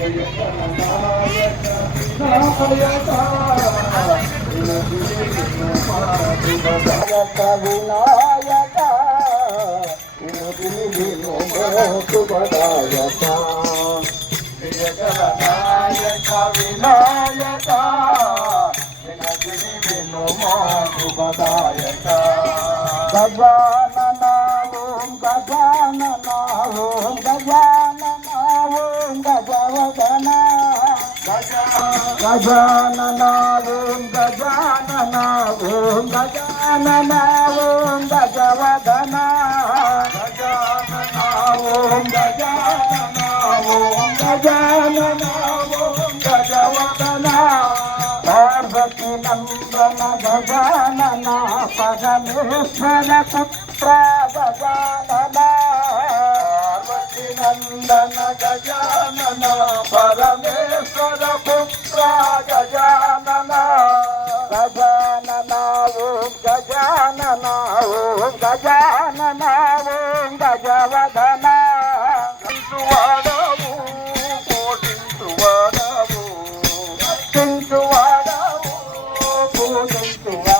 జగన్నాయక వినాయక వినతిని వినుమో శుభదాయక గజానన. ఓం గజానన ఓం గజానన ఓం గజవదన. గజానన ఓం గజానన ఓం గజానన ఓం గజవదన. పార్వతి నందన గజానన పరమేశ్వర పుత్ర గజానన. నందన గజానన పరమేశ్వర పుత్ర గజానన గజానన ఓం గజానన ఓం గజానన ఓం గజవదన వాడవు పోషించువాడవు రక్షించువాడవు పూజించువాడవు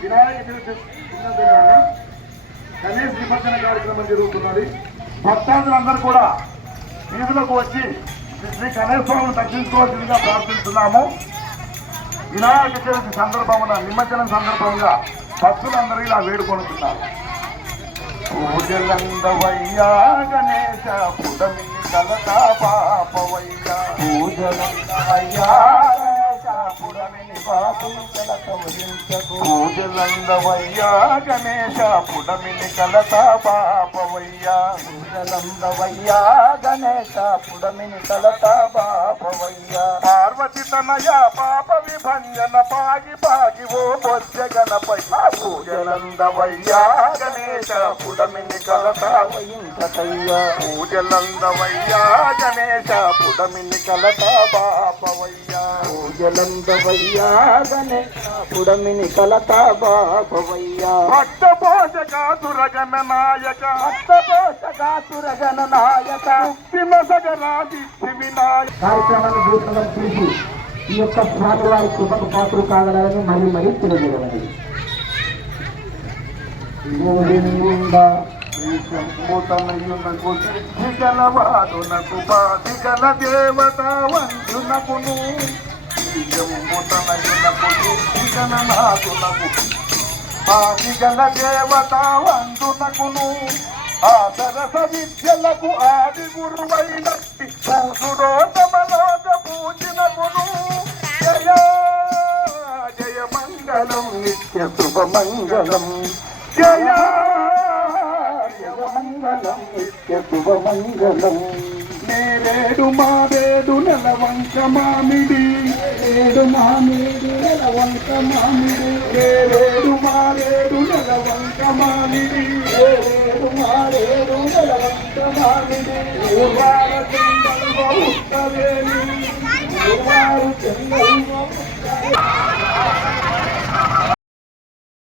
వినాయక చవితి గణేష్ నిమజ్జన కార్యక్రమం జరుగుతున్నది. భక్తాదులందరూ కూడా వీధులకు వచ్చి శ్రీ గణేష్ స్వామిని దర్శించుకోవాల్సిందిగా ప్రార్థిస్తున్నాము. వినాయక చవితి సందర్భమున నిమజ్జనం సందర్భంగా భక్తులందరూ ఇలా వేడుకొనుతున్నారు పూజలందవయ్యా గణేశ పుడమిని కలతా పాపవయ్యా. పూజలందవయ్యా పూజలందవయ్యా గణేశ పుడమిని కలతా పాపవయ్యా. పూజలందవయ్యా గణేశ పుడమిని కలతా పాపవయ్యా పార్వతి తనయ పాప విభంజన పాగి పాగి ఓ బొజ్జ గణపయ్యా పూజలందవయ్యా గణ పుడమిని కలతా వయించకయ్యా పూజలందవయ్యా గణేశ పుడమిని కలతా పాపవయ్యా పూజలందవయ్యా గణేశ పుడమిని కలతా పాపవయ్యా భక్త పోషకాసురగణ నాయక భక్త పోషకాసురగణ నాయక విమసగరాది వినాయక కార్యక్రమాన్ని చూస్తున్న చూసి ఈ యొక్క స్వామివారి కృపకు పాత్రలు కాగలని మరీ మరీ తెలియజేయగలరు గోవింద శంభూతమయ్యునకు సిద్ధిగలవాదునకు పాతిగల దేవత వంజునకును శంభూతమయ్యునకు సిద్ధిగలనాథునకు పాతిగల దేవత వందునకును ఆ సరస విద్యలకు ఆది గురువైనట్టి సంసురోతమలోక పూజినకును జయ జయ మంగళం నిత్య శుభమంగళం మంగళం నిత్య శుభమంగళం నేరేడు మారేడు నెలవంక మామిడి. నేరేడు మామిడి నెలవంక మామిడి. నేరేడు మారేడు నెలవంక మామిడి. నేరేడు మారేడు నెలవంక మామిడి. ఊర్వార చెందల్వ ఉత్తరేణి. ఊర్వారు